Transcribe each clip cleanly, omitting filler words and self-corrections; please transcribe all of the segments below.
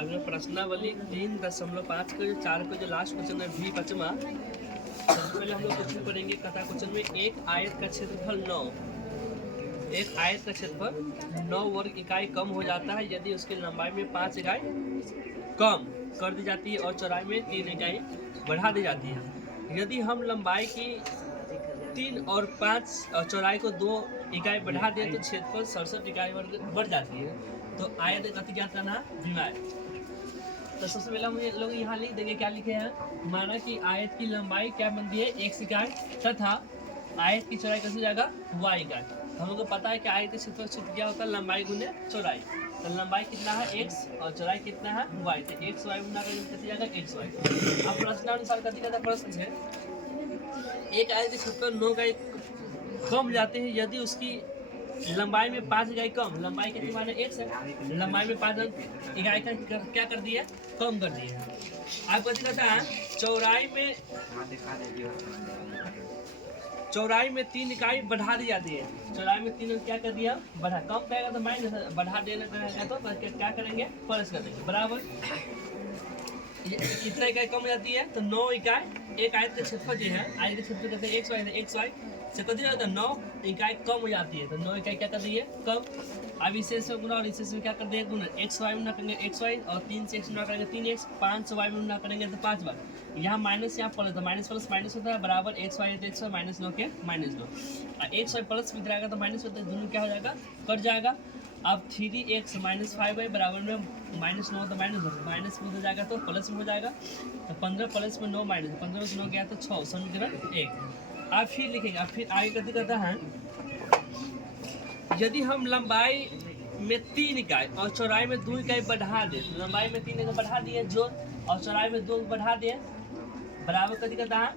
अगर प्रश्नावली 3.5 का जो 4 का जो लास्ट क्वेश्चन है भी पचमा, सबसे पहले हम लोग क्वेश्चन पढ़ेंगे। कथा क्वेश्चन में एक आयत का क्षेत्रफल 9, एक आयत का क्षेत्रफल 9 वर्ग इकाई कम हो जाता है यदि उसकी लंबाई में 5 इकाई कम कर दी जाती है और चौड़ाई में 3 इकाई बढ़ा दी जाती है। यदि हम लंबाई की 3 और 5 और चौड़ाई को 2 इकाई बढ़ा दें तो क्षेत्रफल 67 इकाई वर्ग बढ़ जाती है। तो आयत गति ज्ञात करना विमाय। तो सबसे पहले हम लोग यहाँ लिख देंगे, क्या लिखे हैं, माना कि आयत की लंबाई क्या बनती है, x इकाई, तथा आयत की चौड़ाई कैसे जाएगा, y इकाई। हम लोग को पता है कि आयत के क्षेत्रफल सूत्र क्या होता है, लंबाई गुने चौड़ाई। तो लंबाई कितना है x और चौड़ाई कितना है y, तो x y गुना करके कैसे जाएगा x y। अब प्रश्नानुसार कथी कहता प्रश्न है, एक आयत के क्षेत्रफल 9 इकाई कम जाते हैं यदि उसकी लंबाई में 5 इकाई कम, लंबाई कितनी माने x है, लंबाई में 5 इकाई का क्या कर दिया, कम कर दिए। आप कथी कहता है, चौड़ाई में 3 इकाई बढ़ा दी जाती है। चौड़ाई में 3 क्या कर दिया, बढ़ा। कम कहेगा तो माइनस, बढ़ा देना कहेगा तो क्या करेंगे, प्लस कर देंगे, बराबर। कितना इकाई कम हो जाती है, तो 9 इकाई। एक आयत का क्षेत्रफल जो है, आयत का क्षेत्रफल कहते हैं एक्स वाई से कथी होता है, 9 इकाई कम हो जाती है। तो 9 इकाई क्या कर दी है, कम। अब इसे से गुना और इसे से क्या कर देंगे, गुना। एक्स वाई में गुना करेंगे एक्स वाई, और 3 से एक्स गुना करेंगे 3x, 5 से वाई में गुना करेंगे तो 5 बार। यहाँ माइनस, यहाँ प्लस, तो माइनस प्लस माइनस होता है, बराबर एक्स वाई है तो एक्स वाई माइनस 9 के माइनस 9, और एक्स वाई प्लस में आएगा तो माइनस होता है, दोनों क्या हो जाएगा, कट जाएगा। अब 3x माइनस 5y बराबर में माइनस 9 तो माइनस में हो जाएगा तो प्लस में हो जाएगा। तो 15 प्लस में 9 माइनस, 15 में 9 गया तो 6, समीकरण 1। आप फिर लिखेंगे, आप फिर आगे कथी कहता है, यदि हम लंबाई में 3 इकाई और चौड़ाई में 2 इकाई बढ़ा दें, लंबाई में 3 इकाई बढ़ा दिए जो, और चौड़ाई में 2 बढ़ा दिए, बराबर कथी कहता है,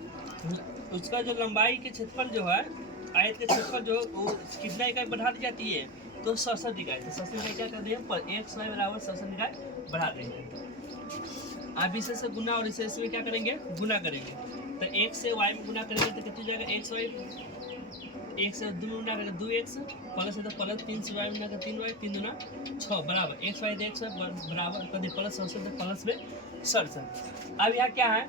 उसका जो लंबाई के क्षेत्रफल जो है, आयत के क्षेत्रफल जो वो कितना इकाई बढ़ा दी जाती है, तो 67 इकाई। तो 67 इकाई क्या कर देंगे, पर एक्स वाई बराबर 67 इकाई बढ़ा देंगे। अब इसे से गुना और इसे में क्या करेंगे, गुना करेंगे। तो x से y में गुना करेंगे तो कितनी जाएगा, एक्स वाई, एक से 2 गुना करेंगे 2x, प्लस है तो प्लस, 3 से y गुना करेंगे 3y, 3 दूना 6, बराबर एक्स वाई बराबर कर दे प्लस 67 तो प्लस में 67। अब यहाँ क्या है,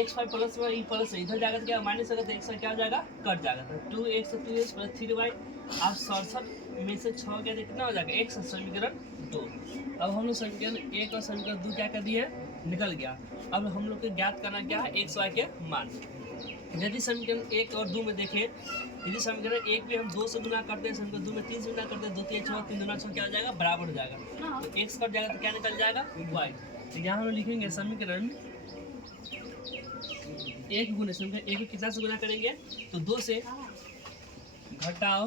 एक्स वाई प्लस में ई प्लस इधर जाएगा तो क्या माइनस होगा, तो एक्स वाई क्या हो जाएगा, कट जाएगा। तो 2x 2x प्लस 3y, आप 67 में से 6 क्या कितना हो जाएगा, एक, समीकरण 2। अब हम लोग समीकरण 1 और समीकरण 2 क्या कर दिए, निकल गया। अब हम लोग को ज्ञात करना क्या है, एक्स वाई के मान। यदि समीकरण 1 और 2 में देखें, यदि समीकरण 1 में हम 2 से गुना करते हैं, समीकरण 2 में 3 से गुना करते हैं, 2 3 6, 3 दूना 6 क्या हो जाएगा, बराबर हो जाएगा। तो x कट जाएगा तो क्या निकल जाएगा, y। तो यहाँ हम लिखेंगे समीकरण 1 गुना, समीकरण 1 कितना से गुना करेंगे, तो 2 से घटाओ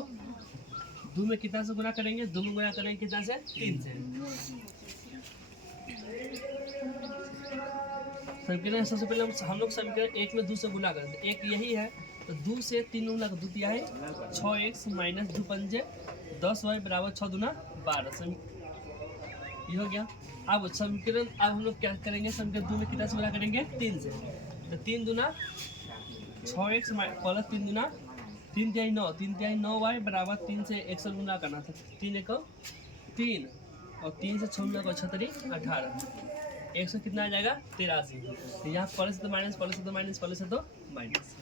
2 में कितना से गुना करेंगे, 2 में गुना करेंगे कितना से, 3 से। समीकरण सबसे पहले हम लोग समीकरण 1 में 2 से गुना करते हैं, एक यही है, तो 2 से 3 गुना का 2 तिया है 6x माइनस 2 पंजे 10y बराबर 6 दूना 12, ये हो गया। अब समीकरण, अब हम लोग क्या करेंगे, समीकरण 2 में कितना से गुना करेंगे, 3 से। तो 3 दूना 6x प्लस 3 दूना 3 तिहाई 9, 3 तिहाई 9y बराबर 3 से 1 से गुना करना था, 3 1 3 और 3 से 6 गुना को 36 18, 100 कितना आ जाएगा, 83। तो यहाँ प्लस तो माइनस, प्लस है तो माइनस, प्लस है तो माइनस।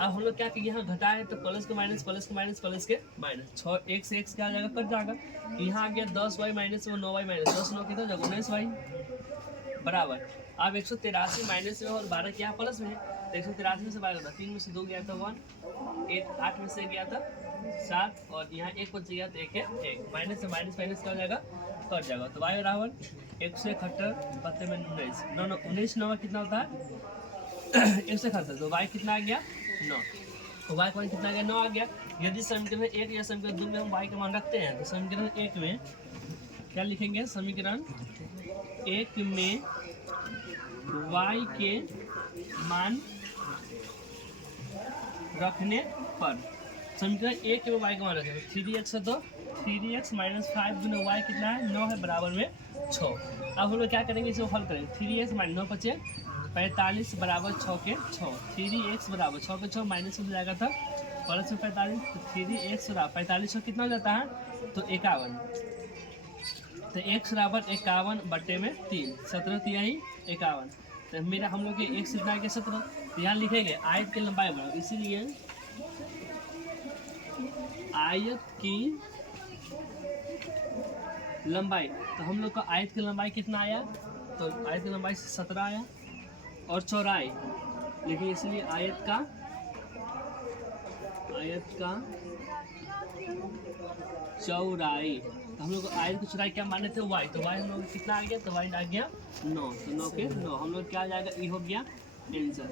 अब हम लोग क्या किए, यहाँ घटाए तो प्लस के माइनस, प्लस के माइनस, प्लस के माइनस, 6 1 से x क्या आ जाएगा, कट जाएगा। यहाँ आ गया 10y माइनस 9y माइनस 10 9 कितना जाएगा 19y बराबर। अब 183 माइनस में और 12 क्या प्लस में है, तो 183 में से 12 3 में से 2 गया था 1, 8 में से गया था 7, और यहाँ 1 बच गया तो 1 माइनस से माइनस माइनस क्या हो जाएगा, कट जाएगा। तो y बराबर 171 बत्ते में 19 9 19 9 कितना होता है 171, तो y कितना आ गया 9, तो y का मान कितना आ गया, 9 आ गया। यदि समीकरण 1 या समीकरण 2 में हम y का मान रखते हैं, तो समीकरण 1 में क्या लिखेंगे, समीकरण 1 में y के मान रखने पर, समीकरण 1 में y का मान रखेंगे 3x है तो 3x माइनस 5 गुना y कितना है, 9 है बराबर में 6। अब हम लोग क्या करेंगे, इसे हल करेंगे, 3x माइनस 9 बचे 45 बराबर 6 के 6, 3x बराबर 6 के 6 माइनस हो जाएगा था प्लस में 45, तो 3x बराबर 45 कितना हो जाता है, तो 51। तो x बराबर 51/3, 17 तिहाई 51। तो मेरा हम लोग के x कितना आ गया 17। तो यहाँ लिखेंगे आयत की लंबाई बढ़ाओ, इसीलिए आयत की लंबाई, तो हम लोग का आयत की लंबाई कितना आया, तो आयत की लंबाई 17 आया और चौड़ाई लेकिन इसलिए आयत का चौड़ाई, तो हम लोग आयत की चौड़ाई क्या माने थे y, तो y हम लोग कितना आ गया, तो y आ गया 9, तो 9 के 9 हम लोग क्या आ जाएगा, ये हो गया आंसर।